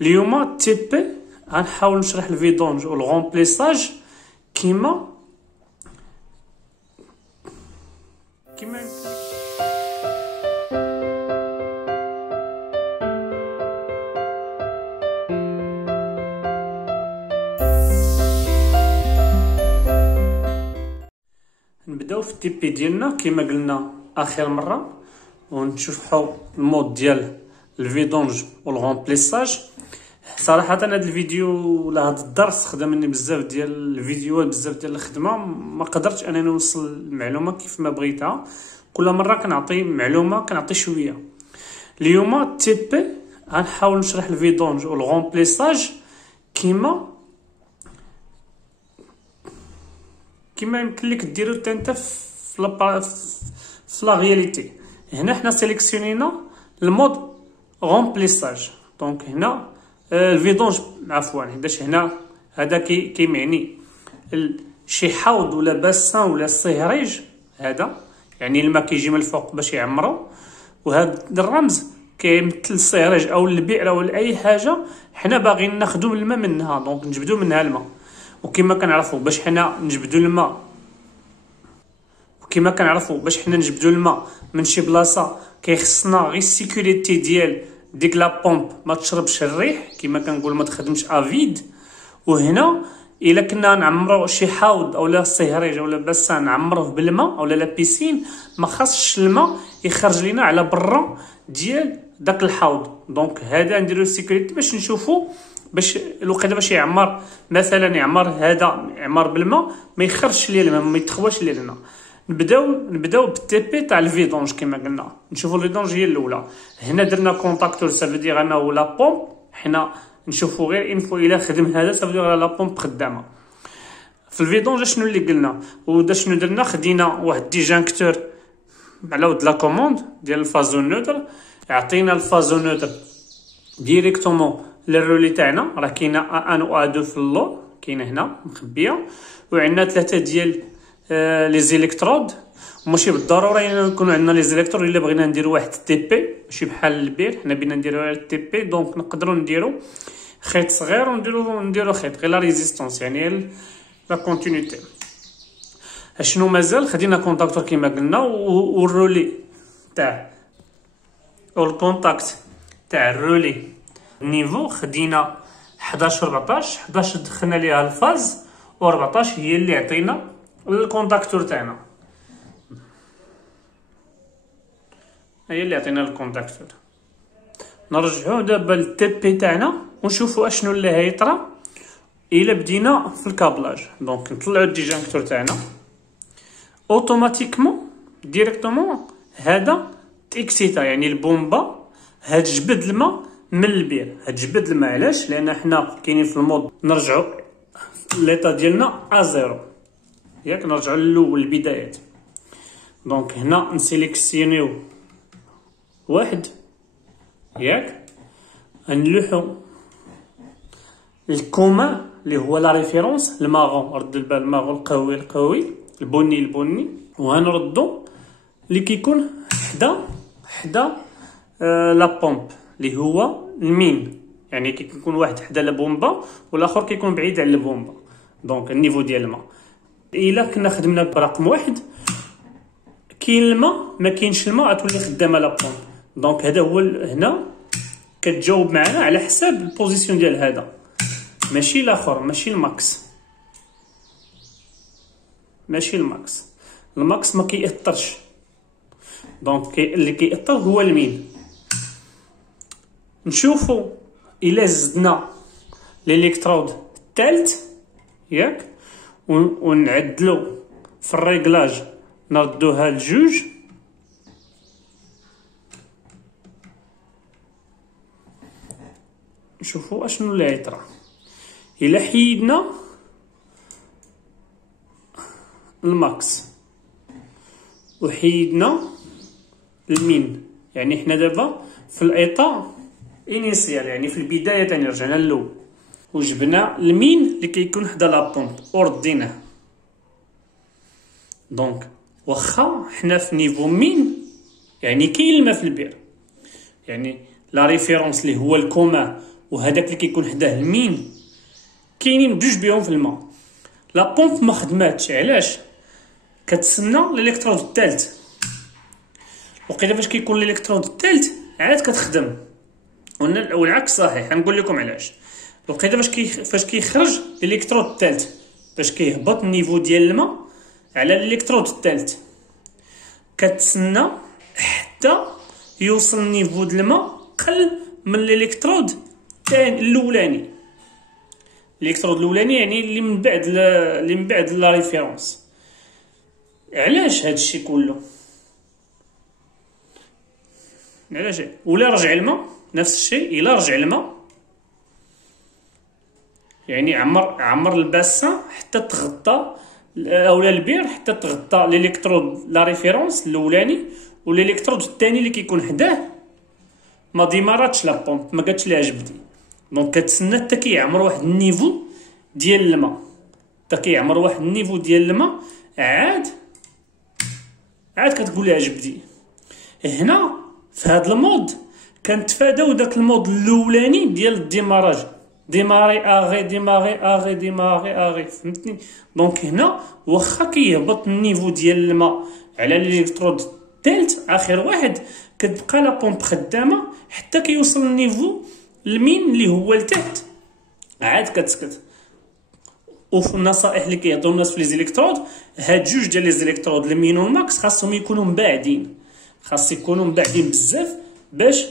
اليوم تي بي غنحاول نشرح الفيدونج و الغومبليساج كيما نبداو في التي بي ديالنا كيما قلنا اخر مره ونشوفوا المود ديال الفيدونج والغومبليساج. صراحه هذا الفيديو ولا هذا الدرس خدمني بزاف ديال الفيديوهات، بزاف ديال الخدمه، ما قدرتش انني نوصل المعلومه كيف ما بغيتها. كل مره كنعطي معلومه كنعطي شويه. اليوم تي بي غنحاول نشرح الفيدونج والغومبليساج كيما يمكن لك ديرو انت في لا رياليتي. هنا حنا سيليكسيونينا المود غومبليساج. دونك هنا الفيدونج عفوا حيتاش هنا هذا كيمعني شي حوض ولا باسان ولا صهريج، هذا يعني الماء كيجي من الفوق باش يعمرو، وهذا الرمز كيمثل الصهريج او البئر او اي حاجه حنا باغيين ناخذوا الماء منها، دونك نجبدوا منها الماء. وكما كنعرفوا باش حنا نجبدوا الماء من شي بلاصه كيخصنا غير السيكوريتي ديال ديك لا بومب ما تشربش الريح، كما كنقول ما تخدمش افيد. وهنا الا كنا نعمروا شي حوض اولا صهريج اولا باسان نعمروه بالماء اولا لا بيسين، ما خاصش الماء يخرج لينا على برا ديال داك الحوض. دونك هذا نديرو السيكوريتي باش نشوفوا باش الوقيته باش يعمر، مثلا يعمر هذا يعمر بالماء ما يخرجش ليه الماء ما يتخواش ليه لنا. نبداو بالتي بي تاع الفيدونج كما قلنا. نشوفوا الفيدونج هي الاولى. هنا درنا كونتاكتور سافودير انه لا بومب، حنا نشوفوا غير انفو الى خدم هذا سافودير لا بومب خدامه. في الفيدونج شنو اللي قلنا ودا شنو درنا؟ خدينا واحد ديجانكتور على ود لا كوموند ديال الفازو نوتر، عطينا الفازو نوتر ديريكتومون للرولي تاعنا. راه كاينه ان و ا2 في اللور، كاينه هنا مخبيه، وعندنا 3 ديال لي زيليكترود. وماشي بالضروره يكونوا عندنا لي زيليكترود الا بغينا نديرو واحد تي بي ماشي بحال البير، حنا بينا نديرو تي بي. دونك نقدروا نديرو خيط صغير ونديرو خيط غير لا ريزيستونس يعني لا كونتينيتي. اشنو مازال؟ خدينا كونتاكتور كما قلنا والرولي تاع والكونتاكت تاع الرولي نيفو خدينا 11 14 دخلنا ليها الفاز، و14 هي اللي عطينا الكونتاكتور تاعنا، هي اللي عطينا الكونتاكتور. نرجعوا دابا للتي بي تاعنا ونشوفوا اشنو اللي هيطرا الا بدينا في الكابلاج. دونك نطلعوا الديجانكتور تاعنا اوتوماتيكمون ديريكتومون هذا تيكسيتا، يعني البومبا هتجبد الماء من البير. هتجبد الماء علاش؟ لان حنا كاينين في المود نرجعوا ليطا ديالنا ازيرو، ياك نرجعوا للاول البدايات. دونك هنا نسيليكسيونيو واحد، ياك نلوحو الكوما اللي هو لا ريفيرونس الماغون، رد البال الماغون القوي البني، وغنردو اللي كيكون حدا لا بومب اللي هو المين، يعني كيكون واحد حدا لا بومبا والاخر كيكون بعيد على البومبا. دونك النيفو ديال الماء الا كنا خدمنا برقم واحد كاين الماء ما كاينش الماء غتولي خدامه لا بومب. دونك هذا هو هنا كتجاوب معنا على حساب البوزيسيون ديال هذا، ماشي الاخر، ماشي الماكس، الماكس ما كيأثرش. دونك اللي كيأثر هو المين. نشوفوا الا زدنا الالكترود الثالث، ياك ونعدلو في الريغلاج نردوها لجوج، نشوفوا اشنو اللي يطرا. الا حيدنا الماكس وحيدنا المين، يعني حنا دابا في الايطا انيسيال، يعني في البدايه تاني رجعنا للأول وجبنا المين اللي كيكون حدا لا بومب ورديناه. دونك واخا حنا في نيفو مين يعني كاين الماء في البير، يعني لا ريفيرونس اللي هو الكوما وهذاك اللي كيكون حداه المين كاينين بجوج بهم في الماء. لا بومب ما خدماتش، علاش؟ كتسنى الالكترود الثالث، وقيلا فاش كيكون الالكترود الثالث عاد كتخدم، والعكس صحيح. غنقول لكم علاش. وقيلا فاش كيخرج الالكترود الثالث، باش كيهبط النيفو ديال الماء على الالكترود الثالث، كتسنى حتى يوصل النيفو د الماء قل من الالكترود الاولاني. الالكترود الاولاني يعني اللي من بعد لا ريفيرونس. علاش هادشي كله؟ علاش؟ ولا رجع الماء نفس الشيء، الا رجع الماء يعني عمر الباسان حتى تغطى، اولا البير حتى تغطى الالكترود لا ريفيرونس الاولاني، والالكترود الثاني اللي كيكون حداه ما ديماراتش لا بومب، ما قالتش ليها جبدي. دونك كتسنى حتى كيعمر واحد النيفو ديال الماء، حتى كيعمر واحد النيفو ديال الماء عاد كتقول لها جبدي. هنا في هذا المود كنتفاداو داك المود الاولاني ديال الديماراج، ديماري اغي ديماري اغي ديماري اغي، فهمتني؟ دونك هنا واخا كيهبط النيفو ديال الماء على الالكترود الثالث اخر واحد، كتبقى لا بومب خدامه حتى كيوصل النيفو المين اللي هو لتحت، عاد كتسكت. وفي النصائح اللي كيعطيو الناس في لي زيليكترود، هاد جوج ديال لي زيليكترود المين والماكس خاصهم يكونوا مباعدين، خاص يكونوا مباعدين بزاف باش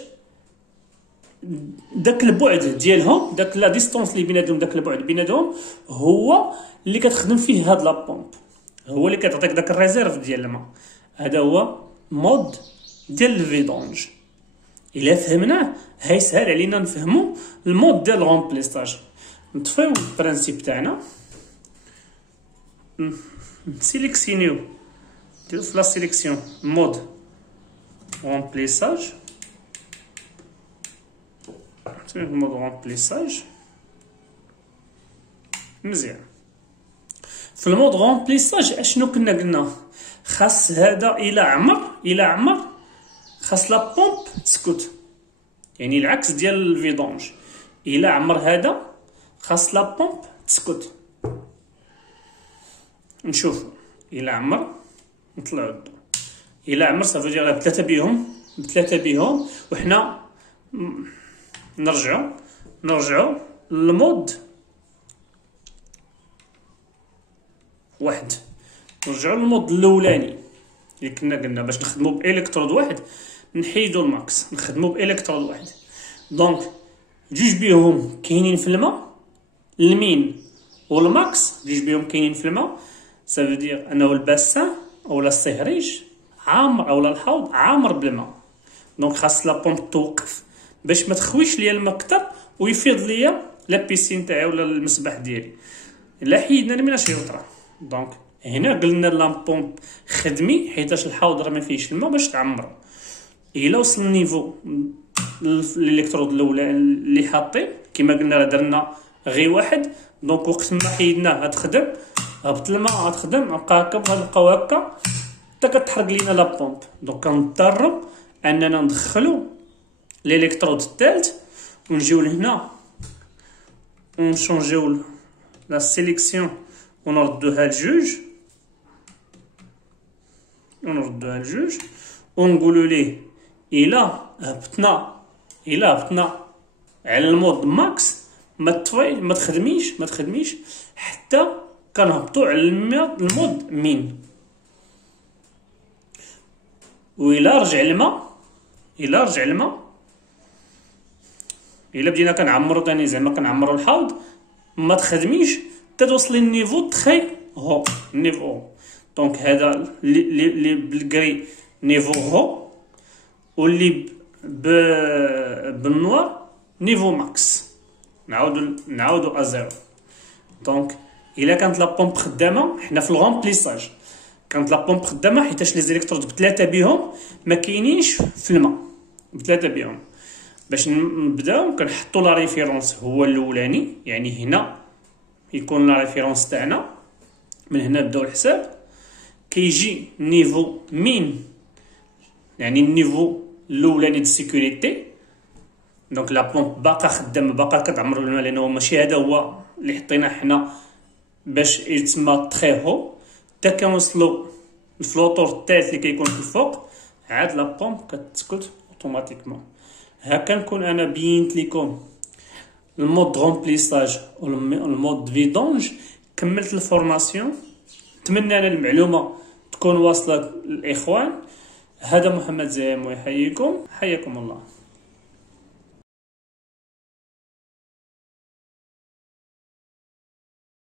داك البعد ديالهم، داك لا ديستونس اللي بيناتهم، داك البعد بيناتهم هو اللي كتخدم فيه هاد لا بومب، هو اللي كتعطيك داك الريزيرف ديال الماء. هذا هو مود ديال الفيدونج. الا فهمناه هيسهل علينا نفهمو المود ديال الغومبليساج. نطفيو البرانسيب تاعنا، نسيليكسيونيو نديرو في لا سيليكسيون مود غومبليساج، مود غومبليساج مزيان. في المود غومبليساج اشنو كنا قلنا؟ خاص هذا الى عمر خاص لا بومب تسكت، يعني العكس ديال الفيدونج. الى عمر هذا خاص لا بومب تسكت. نشوف الى عمر نطلعو الضو، الى عمر صافي ديال بثلاثه بهم وحنا نرجعو للمود واحد، نرجعو للمود الاولاني اللي كنا قلنا باش نخدمو بالكترود واحد نحيدو الماكس نخدمو بالكترود واحد. دونك جوج بيهم كاينين في الماء، المين والماكس جوج بيهم كاينين في الماء، سافو دير انه الباسان اولا الصهريج عامر اولا الحوض عامر بالماء. دونك خاص لا بومب توقف باش ما تخويش ليا الماء كتر ويفيض ليا لا بيسين تاعي ولا المسبح ديالي. الا حيدنا الماء اش يطرى؟ دونك هنا قلنا لا بومب خدمي حيتاش الحوض راه ما فيهش الماء باش تعمر. الا وصل النيفو الالكترود الاولى اللي حاطين كما قلنا راه درنا غير واحد، دونك وقت ما حيدناه غتخدم، هبط الماء غتخدم، بقى هكا غنبقاو هكا حتى كتحرق لينا لا بومب. دونك كنضطروا اننا ندخلو الالكترود الثالث ونجيو لهنا ونشونجيو لا سيليكسيون ونردوها لجوج ونقولوا ليه الا هبطنا على المود ماكس ما تخدميش حتى كنهبطوا على المود مين. وإلا رجع الماء الا بدينا كنعمرو تاني زعما كنعمرو الحوض ما تخدميش حتى توصلي النيفو تخي هو النيفو. دونك هذا اللي بالكري نيفو هو، واللي بالنوار نيفو ماكس. نعاودو ازيرو. دونك الا كانت لا بومب خدامه حنا في الغومبليساج كانت لا بومب خدامه حيتاش لي زيليكترود بثلاثه بهم ما كاينينش في الماء، بثلاثه بهم باش نبداو كنحطوا لا ريفيرونس هو الاولاني، يعني هنا يكون لا ريفيرونس تاعنا، من هنا نبداو الحساب. كيجي نيفو مين يعني النيفو الاولاني د سيكوريتي، دونك لا بومب باقا خدامه، باقا كتعمر بالماء، لانه ماشي هذا هو اللي حطينا حنا باش يتسمى تري هو. حتى كنوصلو الفلوطور الثالث اللي كيكون في الفوق، عاد لا بومب كتسكت اوتوماتيكمون. هكا نكون انا بينت لكم المود رومبليساج والمود فيدونج. كملت الفورماسيون، نتمنى انا المعلومه تكون واصله للاخوان. هذا محمد زيام ويحييكم، حياكم الله.